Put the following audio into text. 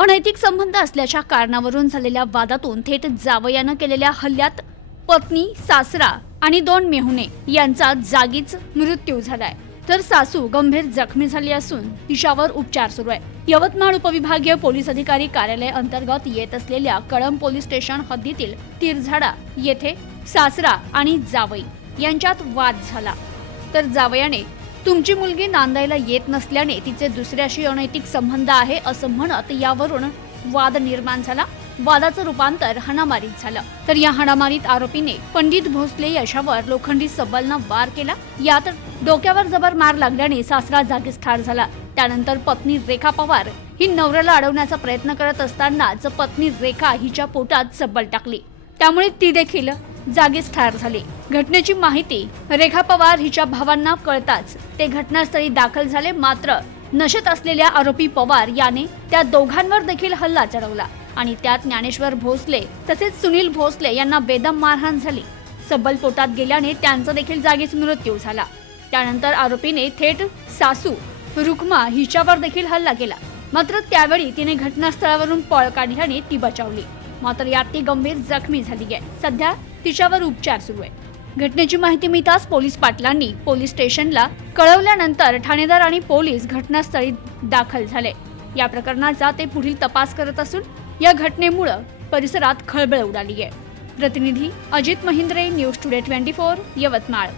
अनैतिक संबंध असल्याच्या कारणावरून झालेल्या वादातून थेट जावयानं केलेल्या हल्ल्यात पत्नी सासरा आणि दोन मेहुणे यांचा जागीच मृत्यू झालाय. तर सासू गंभीर जखमी झाली असून तिच्यावर उपचार सुरू आहे. यवतमाळ उपविभागीय पोलीस अधिकारी कार्यालय अंतर्गत येत असलेल्या कळंब पोलीस स्टेशन हद्दीतील तिरझाडा येथे सासरा आणि जावई यांच्यात वाद झाला. तर जावयाने तुमची मुलगी नांदायला येत नसल्याने तिचे दुसऱ्याशी अनैतिक संबंध आहे असं म्हणत यावरून वाद निर्माण झाला. वादाचं रूपांतर हाणामारीत झालं. तर या हाणामारीत आरोपीने पंडित भोसले याच्यावर लोखंडी सबलनं वार केला. यात डोक्यावर जबर मार लागल्याने सासरा जागीच ठार झाला. त्यानंतर पत्नी रेखा पवार ही नवऱ्याला अडवण्याचा प्रयत्न करत असतानाच पत्नी रेखा हिच्या पोटात सबल टाकली. त्यामुळे ती देखील जागीच ठार झाली. घटनेची माहिती रेखा पवार हिच्या भावांना कळताच ते घटनास्थळी दाखल झाले. मात्र नशेत असलेल्या आरोपी पवार याने त्या दोघांवर देखील हल्ला चढवला आणि त्यात ज्ञानेश्वर भोसले तसेच सुनील भोसले यांना बेदम मारहाण झाली. सबल पोटात गेल्याने त्यांचा देखील जागीच मृत्यू झाला. त्यानंतर आरोपीने थेट सासू रुक्मा हिच्यावर देखील हल्ला केला. मात्र त्यावेळी तिने घटनास्थळावरून पळ काढल्याने ती बचावली. मात्र यात ती गंभीर जखमी झाली आहे. सध्या तिच्यावर उपचार सुरू आहे घटनेची माहिती मिळताच पोलीस पाटलांनी पोलीस स्टेशनला कळवल्यानंतर ठाणेदार आणि पोलीस घटनास्थळी दाखल झाले. या प्रकरणाचा ते पुढील तपास करत असून या घटनेमुळं परिसरात खळबळ उडाली आहे. प्रतिनिधी Ajit Mahindre news today twenty four Yavatmal.